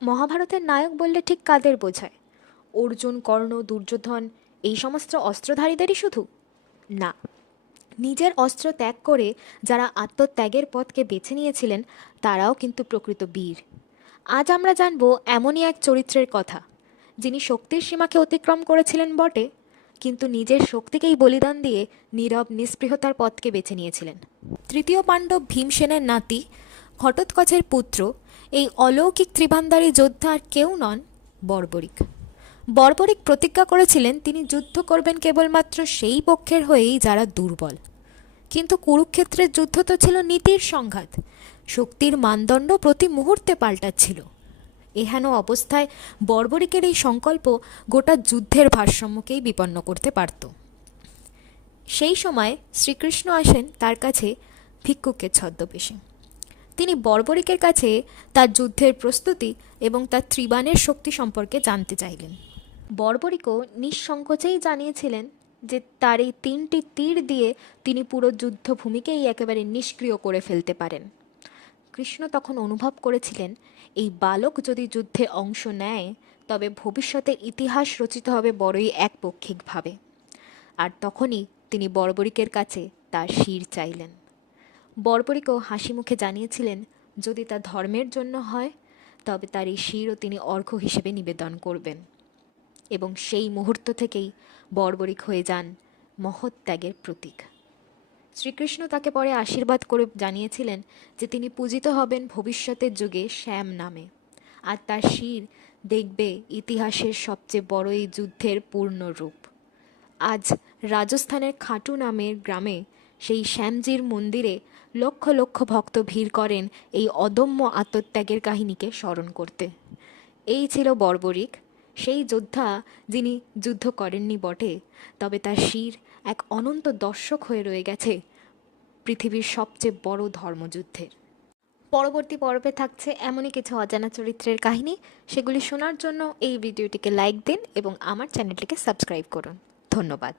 মহাভারতের নায়ক বললে ঠিক কাদের বোঝায়? অর্জুন, কর্ণ, দুর্যোধন এই সমস্ত অস্ত্রধারীদেরই শুধু? না, নিজের অস্ত্র ত্যাগ করে যারা আত্মত্যাগের পথকে বেছে নিয়েছিলেন তারাও কিন্তু প্রকৃত বীর। আজ আমরা জানব এমনই এক চরিত্রের কথা, যিনি শক্তির সীমাকে অতিক্রম করেছিলেন বটে, কিন্তু নিজের শক্তিকেই বলিদান দিয়ে নীরব নিস্পৃহতার পথকে বেছে নিয়েছিলেন। তৃতীয় পাণ্ডব ভীমসেনের নাতি, ঘটোৎকচের পুত্র, এই অলৌকিক ত্রিভান্ডারী যোদ্ধা আর কেউ নন, বর্বরিক। বর্বরিক প্রতিজ্ঞা করেছিলেন তিনি যুদ্ধ করবেন কেবলমাত্র সেই পক্ষের হয়েই যারা দুর্বল। কিন্তু কুরুক্ষেত্রের যুদ্ধ তো ছিল নীতির সংঘাত, শক্তির মানদণ্ড প্রতি মুহূর্তে পাল্টাচ্ছিল। এহেন অবস্থায় বর্বরিকের এই সংকল্প গোটা যুদ্ধের ভারসাম্যকেই বিপন্ন করতে পারত। সেই সময় শ্রীকৃষ্ণ আসেন তার কাছে ভিক্ষুকের ছদ্মবেশে। তিনি বর্বরিকের কাছে তার যুদ্ধের প্রস্তুতি এবং তার ত্রিবাণের শক্তি সম্পর্কে জানতে চাইলেন। বর্বরিকও নিঃসংকোচেই জানিয়েছিলেন যে তার এই 3টি তীর দিয়ে তিনি পুরো যুদ্ধভূমিকেই একেবারে নিষ্ক্রিয় করে ফেলতে পারেন। কৃষ্ণ তখন অনুভব করেছিলেন এই বালক যদি যুদ্ধে অংশ নেয় তবে ভবিষ্যতে ইতিহাস রচিত হবে বড়ই একপক্ষিকভাবে। আর তখনই তিনি বর্বরিকের কাছে তার শির চাইলেন। বর্বরিকও হাসি মুখে জানিয়েছিলেন যদি তা ধর্মের জন্য হয় তবে তার এই শিরও তিনি অর্ঘ্য হিসেবে নিবেদন করবেন। এবং সেই মুহূর্ত থেকেই বর্বরিক হয়ে যান মহৎ ত্যাগের প্রতীক। শ্রীকৃষ্ণ তাকে পরে আশীর্বাদ করে জানিয়েছিলেন যে তিনি পূজিত হবেন ভবিষ্যতের যুগে শ্যাম নামে, আর তার শির দেখবে ইতিহাসের সবচেয়ে বড় এই যুদ্ধের পূর্ণ রূপ। আজ রাজস্থানের খাটু নামের গ্রামে সেই শ্যামজির মন্দিরে লক্ষ লক্ষ ভক্ত ভিড় করেন এই অদম্য আত্মত্যাগের কাহিনীকে স্মরণ করতে। এই ছিল বর্বরিক, সেই যোদ্ধা যিনি যুদ্ধ করেননি বটে, তবে তার শির এক অনন্ত দর্শক হয়ে রয়ে গেছে পৃথিবীর সবচেয়ে বড় ধর্মযুদ্ধের। পরবর্তী পর্বে থাকছে এমনই কিছু অজানা চরিত্রের কাহিনী। সেগুলি শোনার জন্য এই ভিডিওটিকে লাইক দিন এবং আমার চ্যানেলটিকে সাবস্ক্রাইব করুন। ধন্যবাদ।